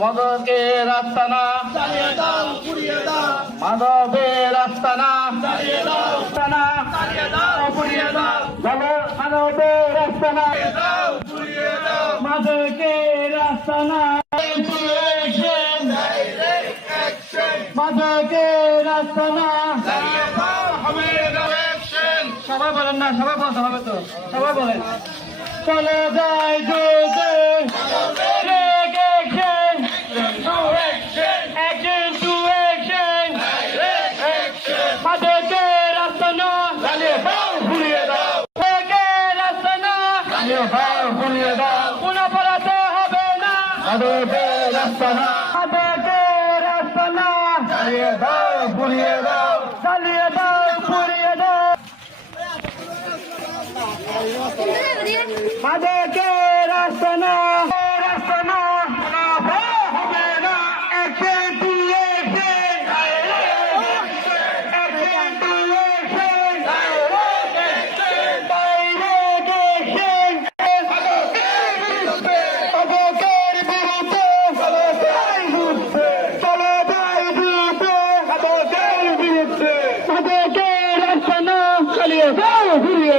মদকের আস্তানা মানবের আস্তানা দাও। আস্তানা মাদকের আস্তানা মাদকের আস্তানা সবাই বলেন না সবাই বলতে হবে তো সবাই বলেন। চলে যায় যুগে Take action. Action to action. মাদকের আস্তানা জ্বালিয়ে দাও পুড়িয়ে দাও মাদকের আস্তানা পুড়িয়ে দাও পুনঃ পালাতে হবে না জ্বালিয়ে দাও পুড়িয়ে দাও চালিয়ে দাও পুড়িয়ে দাও হবে না Action to action. Action to action. Direct action. মাদকের বিরুদ্ধে চলে যায় যুদ্ধে মাদকের বিরুদ্ধে মাদকের আস্তানা চালিয়ে দাও ঘুরিয়ে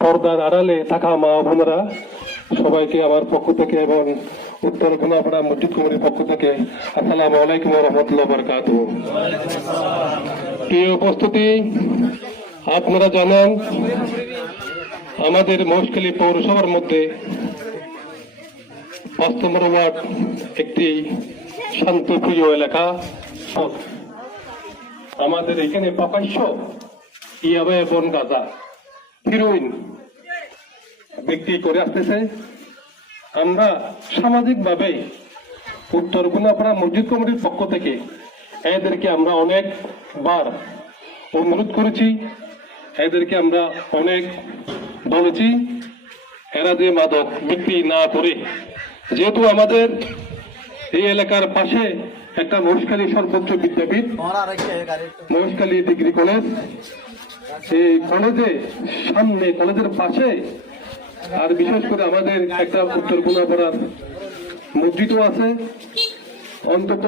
পর্দার আড়ালে থাকা মা বোনেরা সবাইকে আমার পক্ষ থেকে এবং উত্তর কোনাপাড়া মসজিদ কমিটির পক্ষ থেকে আসসালামু আলাইকুম রহমতুল্লাহ বরকাত প্রিয় উপস্থিতি, আপনারা জানেন আমাদের মহেশখালী পৌরসভার মধ্যে পাঁচ নম্বর ওয়ার্ড একটি শান্তিপ্রিয় এলাকা। আমাদের এখানে প্রকাশ্য ইয়াবা এবং গাঁজা হিরোইন বিক্রি করে আসতেছে। আমরা সামাজিকভাবে উত্তর গুনাপাড়া মসজিদ কমিটির পক্ষ থেকে এদেরকে আমরা অনেকবার অনুরোধ করেছি এদেরকে আমরা অনেক বলেছি। এরা যে মাদক বিক্রি না করে যেহেতু আমাদের এই এলাকার পাশে একটা মহেশখালী সর্বোচ্চ বিদ্যাপীঠ মহেশখালী ডিগ্রি কলেজ। এই কলেজে সামনে, কলেজের পাশে, আর বিশেষ করে আমাদের একটা উত্তর কোনাপাড়ার মসজিদও আছে। অন্তত